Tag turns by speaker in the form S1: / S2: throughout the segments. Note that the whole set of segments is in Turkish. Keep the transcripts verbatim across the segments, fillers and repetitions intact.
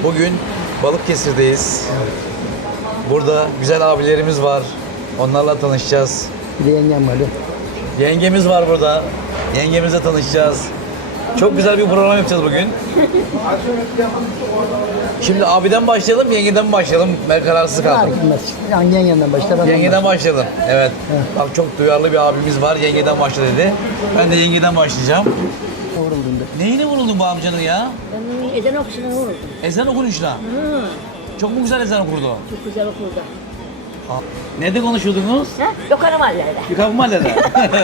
S1: Bugün Balıkesir'deyiz. Burada güzel abilerimiz var. Onlarla tanışacağız.
S2: Bir de yengem var.
S1: Yengemiz var burada. Yengemizle tanışacağız. Çok güzel bir program yapacağız bugün. Şimdi abiden başlayalım, yengeden mi başlayalım? Ben kararsız kaldım.
S2: Fark etmez. Hangi yengemden başla? Ben
S1: Yengeden başlayalım. Evet. Bak çok duyarlı bir abimiz var. Yengeden başla dedi. Ben de yengeden başlayacağım.
S2: Vuruldum da.
S1: Neyine vuruldun bu amcanın ya?
S3: Ben ezan okusuna vuruldum.
S1: Ezan okunuşla.
S3: Hı,
S1: Çok mu güzel ezan okurdu?
S3: çok güzel okulda.
S1: Ha. Nerede konuşuyordunuz?
S3: Ha? Yukarı mahallede.
S1: Yukarı mahallede.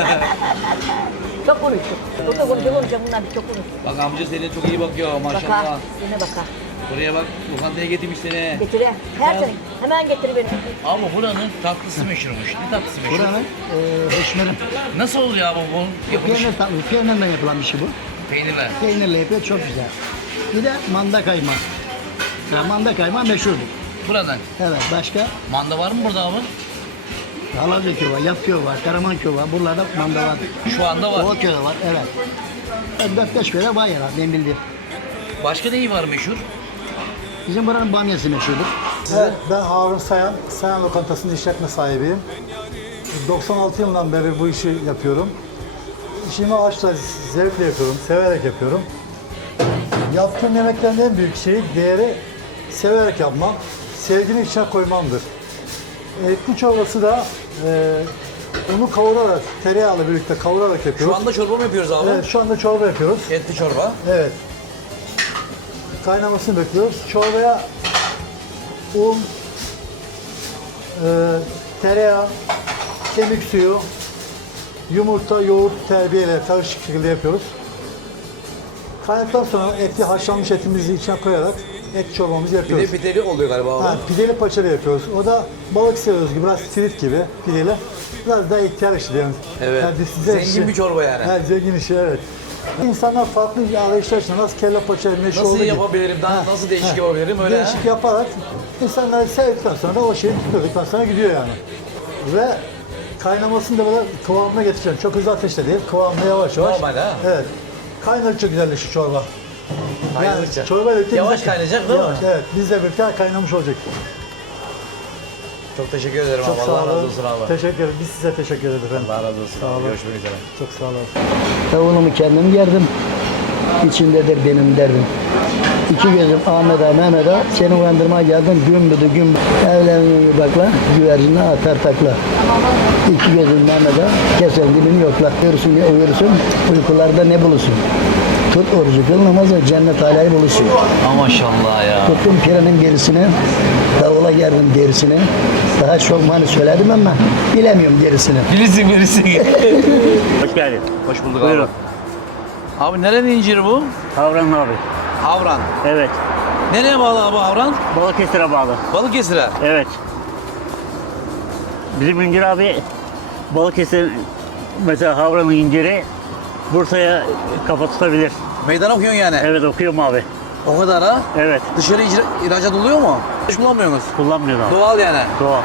S3: Çok konuştuk. Burada konuşuyor konuşuyor bunlar çok konuştuk.
S1: Bak amca seni çok iyi bakıyor maşallah.
S3: Baka, yine baka.
S1: Buraya bak, lokantaya getirmiş seni.
S3: Getire. Her sene. Hemen getir beni.
S1: Ama buranın tatlısı meşhurmuş. Ne tatlısı meşhur?
S2: Buranın e, hoşmerim.
S1: Nasıl oluyor abi bu yapılış?
S2: Peynir tatlı, peynirle yapılan bir şey bu.
S1: Peynirle.
S2: Peynirle yapıyor, çok güzel. Bir de manda kaymağı. Ya manda kaymağı meşhurdur.
S1: Buradan.
S2: Evet, başka
S1: Manda var mı burada abi?
S2: Halazca köy var, Yap köy var, Karaman köy var. Buralarda manda var.
S1: Şu anda var.
S2: O köy var, evet. dört beş köyde var ya, ben bildiğim.
S1: Başka neyi var meşhur?
S2: Bizim buranın bamyası meşhurdur.
S4: Evet, ben Harun Sayan, Sayan Lokantası'nın işletme sahibiyim. doksan altı yılından beri bu işi yapıyorum. İşimi aşkla, zevkle yapıyorum, severek yapıyorum. Yaptığım yemeklerin en büyük şeyi, değeri severek yapmam, sevginin içine koymamdır. Etli çorbası da e, unu kavurarak, tereyağıyla birlikte kavurarak yapıyoruz.
S1: Şu anda çorba mı yapıyoruz abi?
S4: Evet, şu anda çorba yapıyoruz.
S1: Etli çorba.
S4: Evet. Kaynamasını bekliyoruz. Çorbaya un, e, tereyağı, kemik suyu, yumurta, yoğurt terbiyeyle karışık şekilde yapıyoruz. Kaynadıktan sonra eti, haşlanmış etimizi içine koyarak et çorbamızı
S1: Bir
S4: yapıyoruz.
S1: de pideli oluyor galiba abi.
S4: Ha, pideli paçalı yapıyoruz. O da balık seviyoruz gibi, biraz trit gibi pideli. Biraz daha ihtiyar işi yani.
S1: Evet.
S4: Yani size
S1: Zengin
S4: işi-
S1: bir çorba yani.
S4: Ha, zengin işi, evet. İnsanlar farklı arayışlar içinde nasıl kelle paça meşhur
S1: Nasıl
S4: olduğu gibi.
S1: yapabilirim, daha
S4: Ha,
S1: nasıl değişik
S4: ha.
S1: yapabilirim öyle ha?
S4: Değişik yaparak insanları sevdikten sonra da o şeyi tuttuktan sonra gidiyor yani. Ve kaynamasını da böyle kıvamına getireceğim. Çok hızlı ateşte değil, kıvamına yavaş yavaş.
S1: Normal ha?
S4: Evet. Kaynadıkça güzelleşiyor çorba.
S1: Kaynadıkça.
S4: Yani çorba birlikte
S1: Yavaş
S4: bizle-
S1: kaynayacak değil mi?
S4: Yavaş, evet. Bizle birlikte kaynamış olacak.
S1: Çok teşekkür ederim
S4: Çok
S1: abi.
S4: sağ
S1: Allah razı
S4: olun.
S1: olsun abi.
S4: Teşekkür ederim. Biz size teşekkür ederiz efendim.
S1: Allah razı olsun.
S4: Sağ
S1: abi.
S4: olun.
S1: Görüşmek üzere.
S4: Çok sağ olun.
S2: Tavuğumu kendim yerdim. İçindedir benim derdim. İki gözüm Ahmet'e Mehmet'e seni uyandırmaya geldim gümbüdü gümbüdü. Evlenmeyi bakla güvercine atar takla. İki gözüm Mehmet'e keser dilini yokla. Uyursun ya uyursun uykularda ne bulursun. Tut orucu kıl namazı cennet alayı bulursun.
S1: Ha, maşallah ya.
S2: Tuttum pirenin gerisini, davula gerdim gerisini. Daha çok mani söyledim ama bilemiyorum gerisini.
S1: Bilirsin bilirsin.
S5: Hoş geldin.
S1: Hoş bulduk
S5: Buyurun.
S1: abi. Abi nerenin inciri bu?
S5: Havran abi.
S1: Havran.
S5: Evet.
S1: Nereye bağlı abi Havran?
S5: Balıkesir'e bağlı.
S1: Balıkesir'e.
S5: Evet. Bizim incir abi Balıkesir mesela Havran'ın inciri Bursa'ya kafa tutabilir.
S1: Meydan okuyorsun yani.
S5: Evet okuyorum abi.
S1: O kadar ha.
S5: Evet.
S1: Dışarı icra- ihracat oluyor mu? Hiç kullanmıyorsunuz.
S5: Kullanmıyorum abi.
S1: Doğal yani.
S5: Doğal.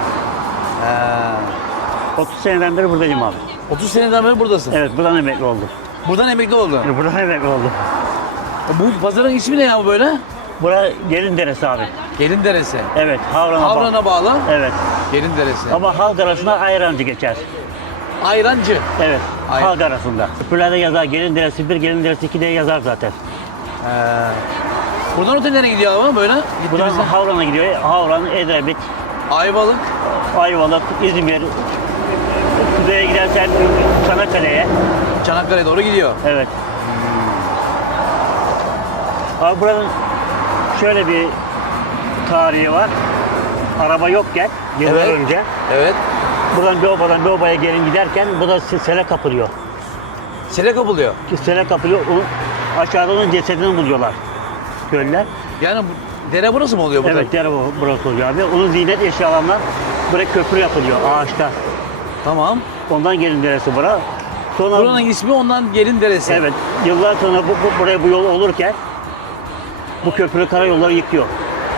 S1: He.
S5: otuz seneden beri buradayım abi.
S1: otuz seneden beri buradasın.
S5: Evet buradan emekli oldum.
S1: Buradan emekli oldun.
S5: Evet, Buradan emekli oldum.
S1: Bu pazarın ismi ne ya bu böyle?
S5: Bura Gelin Deresi abi.
S1: Gelin Deresi.
S5: Evet Havran'a bağlı.
S1: Havran'a bağlı.
S5: Evet.
S1: Gelin Deresi.
S5: Ama halk arasında Ayrancı geçer.
S1: Ayrancı.
S5: Evet.
S1: Ay-
S5: Halk arasında. Köprülerde yazar Gelin Deresi bir, Gelin Deresi iki diye yazar zaten.
S1: He. Buradan öte nereye gidiyor abi böyle?
S5: Buradan
S1: Gittiğimizde.
S5: Havran'a gidiyor. Havran, Edremit,
S1: Ayvalık.
S5: Ayvalık, İzmir. Kuzeye gidersen Çanakkale'ye.
S1: Çanakkale'ye doğru gidiyor.
S5: Evet. Abi buranın şöyle bir tarihi var. Araba yokken yıllar
S1: Evet.
S5: önce
S1: Evet.
S5: buradan bir obadan bir obaya gelin giderken bu da sele kapılıyor.
S1: Sele kapılıyor.
S5: Sele kapılıyor. O, aşağıda onun cesedini buluyorlar köylüler.
S1: Yani bu, dere burası mı oluyor burada?
S5: Evet, yer bu- burası oluyor abi. Onun ziynet eşyalarından buraya köprü yapılıyor ağaçtan.
S1: Tamam.
S5: Ondan gelin deresi bura. Sonra
S1: Buranın ismi ondan Gelin Deresi.
S5: evet, yıllar sonra bu, bu- buraya bu yol olurken bu köprü karayolları yıkıyor.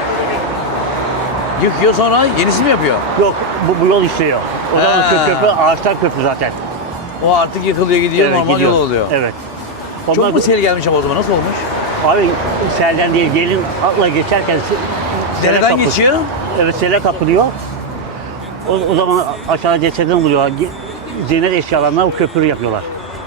S1: Yıkıyor sonra yenisini mi yapıyor?
S5: Yok, bu, bu yol işliyor. O zaman
S1: Ha.
S5: kö- köprü ağaçtan köprü zaten.
S1: O artık yıkılıyor gidiyor
S5: Evet,
S1: normal
S5: gidiyor.
S1: yol oluyor.
S5: Evet.
S1: Çok
S5: Onlar
S1: mu sel gelmiş ama o zaman nasıl olmuş?
S5: Abi selden değil, gelin atla geçerken se- sele
S1: Dereden
S5: kapı-
S1: geçiyor.
S5: Evet, sele kapılıyor. O, o zaman aşağı cesedini buluyor. Ge- Ziynet eşyalarına o köprü yapıyorlar.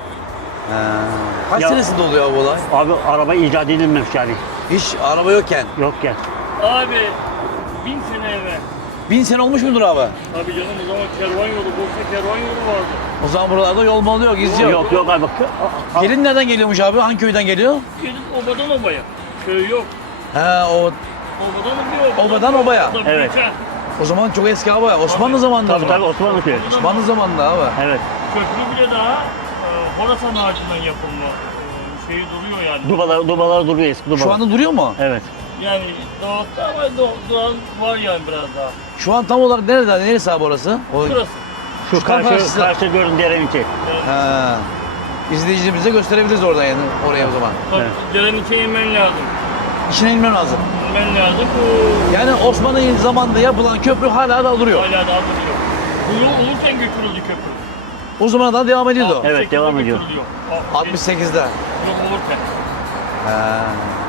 S1: Kaç
S5: Ya-
S1: senesinde oluyor bu olay?
S5: Abi araba icat edilmemiş yani.
S1: Hiç araba yokken.
S5: Yokken.
S6: Abi bin sene evvel.
S1: Bin sene olmuş mudur abi?
S6: Abi canım o zaman kervan yolu, Bursa kervan yolu vardı.
S1: O zaman buralarda yol malı yok, izci yok.
S5: Yok yok abi. Bak,
S1: Gelin nereden geliyormuş abi? Hangi köyden geliyor?
S6: Gidip obadan obaya. Köy yok.
S1: He o
S6: Obadan obaya.
S1: Obadan obaya.
S6: Orada
S5: Evet.
S6: geçen
S1: o zaman çok eski abi. Osmanlı zamanında o
S5: tabii
S1: zaman.
S5: tabii Osmanlı köyü.
S1: Osmanlı zamanında abi.
S5: Evet.
S6: Köprü bile daha e, Horasan ağacından yapılma e, şeyi duruyor yani.
S5: Dubalar, dubalar duruyor eski dubalar.
S1: Şu anda duruyor mu?
S5: Evet.
S6: Yani doğakta ama do, doğan var yani biraz daha.
S1: Şu an tam olarak nerede? Neresi abi orası? O,
S6: Şurası.
S5: Şu
S1: Şu
S5: karşı,
S1: karşısı.
S5: karşı gördüğün derenin içi.
S1: he. İzleyicilerimize gösterebiliriz orada yani oraya o zaman.
S6: Bak
S5: Evet.
S6: derenin içine inmen lazım.
S1: İçine inmem lazım.
S6: İnmen lazım. Bu
S1: Yani Osmanlı zamanında yapılan köprü hala da duruyor.
S6: hala da duruyor. Bu yol Uluten götürüldü köprü.
S1: O zaman daha devam ediyordu.
S5: Evet,
S6: altmış sekizde
S5: devam ediyor.
S6: götürülüyor.
S1: altmış sekizde.
S6: Yok Uluten.
S1: He.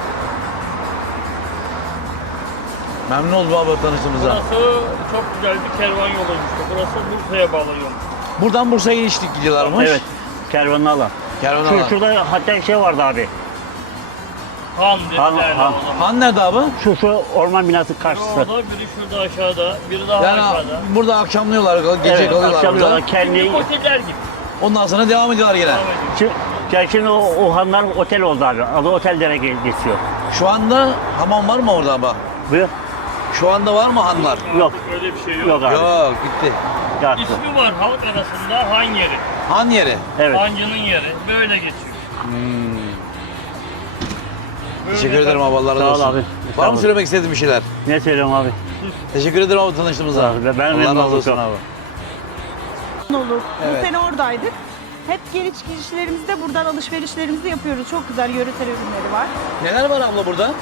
S1: Memnun oldum abi tanıştığımıza.
S6: Burası çok güzel bir kervan yoluymuş. Burası Bursa'ya bağlıyor.
S1: Buradan Bursa'ya geçtik gidiyorlarmış.
S5: Evet. Kervanlı alan.
S1: Kervan
S5: Şu,
S1: alan.
S5: şurada hatta şey vardı abi.
S6: Han
S5: Han,
S6: dediler
S5: han.
S6: o zaman.
S1: Han nerede abi?
S5: Şu şu orman binası karşısı.
S6: Orada biri şurada aşağıda, biri daha
S1: Yani
S6: aşağıda.
S1: burada akşamlıyorlar, gece
S5: Evet,
S1: kalıyorlar
S5: akşam
S1: burada.
S5: yola kendi.
S6: Şimdi oteller gibi.
S1: Ondan sonra devam ediyorlar yine.
S6: Devam ediyor.
S5: Şimdi, yani şimdi o, o hanlar otel oldu abi. Adı otellere ge- geçiyor.
S1: Şu anda hamam var mı orada abi?
S5: Buyur.
S1: Şu anda var mı hanlar?
S5: Yok.
S6: Öyle bir şey yok.
S5: Yok abi.
S1: Yok, gitti.
S5: Yaktı.
S6: İsmi var halk arasında han yeri.
S1: Han yeri.
S5: Evet.
S6: Hancının yeri. Böyle geçiyor. Böyle
S1: Teşekkür ederim abi, Allah razı
S5: Sağ ol
S1: olsun.
S5: abi.
S1: Var
S5: Sağ
S1: mı
S5: ol.
S1: söylemek istediğin bir şeyler?
S5: Ne söylüyorum abi?
S1: Teşekkür ederim abi tanıştığımıza.
S5: Sağ ol. Ben memnun
S1: Allah razı
S5: oldum
S1: olsun
S5: çok.
S1: abi.
S7: olur.
S1: Evet.
S7: Bu sene oradaydık. Hep geliş girişlerimizde buradan alışverişlerimizi yapıyoruz. Çok güzel yöresel ürünleri var.
S1: Neler var abla burada?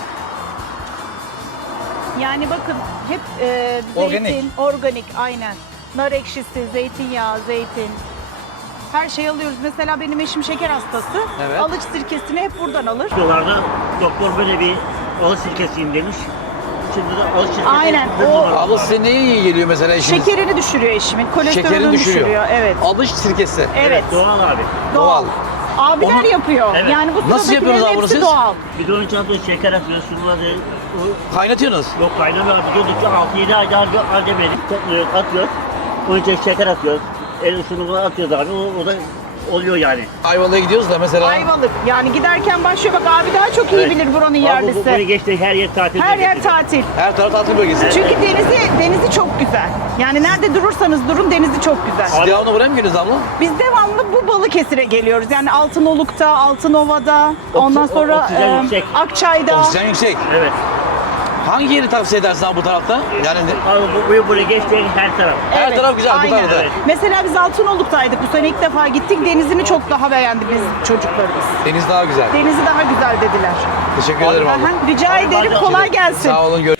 S7: Yani bakın hep e,
S1: Organik.
S7: zeytin, organik aynen. Nar ekşisi, zeytinyağı, zeytin. Her şeyi alıyoruz. Mesela benim eşim şeker hastası.
S1: Evet.
S7: Alıç sirkesini hep buradan alır.
S5: Diyorlarda doktor böyle bir alıç sirkesiyim demiş. Şimdi de alıç sirkesi.
S7: Aynen,
S5: burada
S7: o-
S5: var.
S1: Abla size neye iyi geliyor mesela işiniz?
S7: Şekerini düşürüyor eşimin. Kolesterolünü
S1: Şekerini düşürüyor.
S7: düşürüyor. Evet.
S1: Alış sirkesi.
S7: Evet.
S5: Doğal abi.
S1: Doğal.
S7: Abiler
S1: Onu-
S7: yapıyor.
S5: Evet.
S7: Yani bu
S1: Nasıl yapıyorsunuz
S7: sıradakilerin
S1: abi bunu
S7: hepsi
S1: siz?
S7: doğal.
S5: Bidonun içerisinde şeker atıyoruz, suları
S1: Kaynatıyorsunuz.
S5: yok kaynamıyor. Bidonun altı yedi ayda harcamayalım. Topluyoruz, atıyoruz. Onun içine şeker atıyoruz. El sunu atıyoruz abi. O, o da oluyor yani.
S1: Ayvalık'a gidiyoruz da mesela.
S7: Ayvalık. Yani giderken başlıyor. Bak abi daha çok iyi
S5: Evet.
S7: bilir buranın
S5: Abi bu-
S7: yerlisi.
S5: Bunu geçti her yer tatil.
S7: Her yer
S5: bölgesi.
S7: tatil.
S1: Her taraf tatil bölgesi.
S7: Çünkü denizi denizi çok güzel. Yani nerede durursanız durun denizi çok güzel.
S1: Siz devamlı buraya mı geliyorsunuz abla?
S7: Biz devamlı bu Balıkesir'e geliyoruz. Yani Altınoluk'ta, Altınova'da, ondan
S5: Oksi-
S7: sonra
S5: oksijen
S7: e,
S5: yüksek.
S7: Akçay'da.
S1: Oksijen yüksek.
S5: Evet.
S1: Hangi yeri tavsiye edersin abi bu tarafta? Yani ne-
S5: Abi bu, bu buraya geçti her taraf.
S1: her taraf güzel bu
S7: aynen.
S1: tarafta.
S7: Mesela biz Altınoluk'taydık. Bu sene ilk defa gittik. Denizini çok daha beğendi biz çocuklarımız.
S1: Deniz daha güzel.
S7: Denizi daha güzel dediler.
S1: Teşekkür ederim abla.
S7: Aha, rica ederim. Kolay gelsin.
S1: Sağ olun. gör-